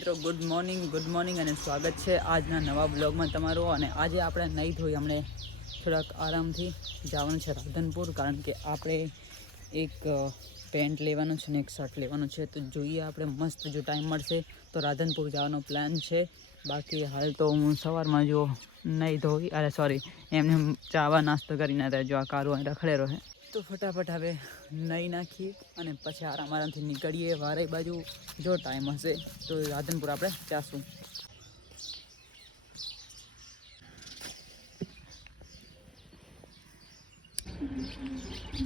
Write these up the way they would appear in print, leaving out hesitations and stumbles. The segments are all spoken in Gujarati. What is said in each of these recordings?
મિત્રો ગુડ મોર્નિંગ અને સ્વાગત છે આજના નવા બ્લોગમાં તમારું। અને આજે આપણે નહીં ધોઈ અમને થોડાક આરામથી જવાનું છે રાધનપુર, કારણ કે આપણે એક પેન્ટ લેવાનું છે ને એક શર્ટ લેવાનું છે। તો જોઈએ આપણે મસ્ત જો ટાઈમ મળશે તો રાધનપુર જવાનો પ્લાન છે। બાકી હાલ તો હું સવારમાં જો નહીં ધોઈ એમને ચાવા નાસ્તો કરીને જો આ કારું રખડે રહે તો ફટાફટ હવે નહીં નાખીએ અને પછી આરામથી નીકળીએ વારે બાજુ। જો ટાઈમ હશે તો રાધનપુર આપણે જાશું।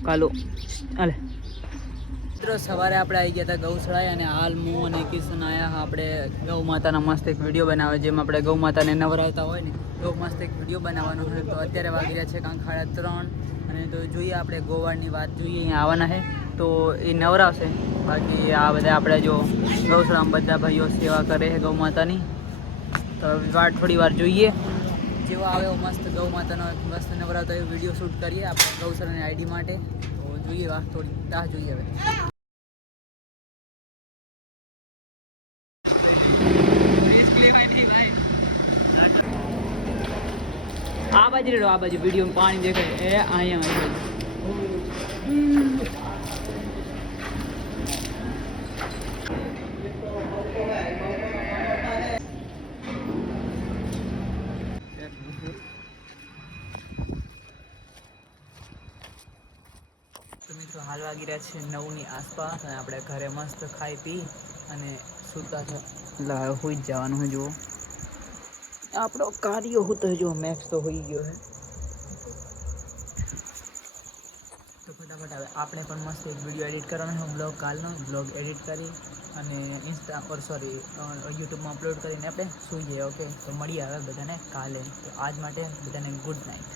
કાલો અલે મિત્રો સવારે આપણે આવી ગયા હતા ગૌશાળાએ અને હાલ હું અને કિશન આવ્યા આપણે ગૌ માતાના મસ્ત એક વિડીયો બનાવે, જેમ આપણે ગૌ માતાને નવરાવતા હોય ને તો મસ્ત એક વિડીયો બનાવવાનો હોય। તો અત્યારે વાગી રહ્યા છે કાંક 3:30 અને તો જોઈએ આપણે ગોવાળની વાત જોઈએ અહીંયા આવવાના છે તો એ નવરાવશે। બાકી આ બધા આપણે જો ગૌશાળામાં બધા ભાઈઓ સેવા કરે છે ગૌ માતાની, તો થોડી વાર જોઈએ જેવો આવે મસ્ત ગૌ માતાનો મસ્ત નવરાવતા એ વિડીયો શૂટ કરીએ આપણે ગૌશાળાની આઈડી માટે। તો જોઈએ વાત થોડી રાહ જોઈએ હવે। આ બાજુ રેડો, આ બાજુ વિડીયો પાણી દેખાય એ અહીંયા તો મિત્રો હાલ વાગી રહ્યા છે 9ની આસપાસ અને આપણે ઘરે મસ્ત ખાઈ પી અને સૂતા છે એટલે હોઈ જ જવાનું છે। જુઓ આપણો કાર્યો હું તો જો મેક્સ તો હોઈ ગયો છે તો ફટાફટ હવે આપણે પણ મસ્ત એક વિડીયો એડિટ કરવાનો છે, બ્લોગ કાલનો બ્લોગ એડિટ કરી અને યુટ્યુબમાં અપલોડ કરીને આપણે સૂઈ જઈએ। ઓકે, તો મળીએ હવે બધાને કાલે। તો આજ માટે બધાને ગુડ નાઇટ।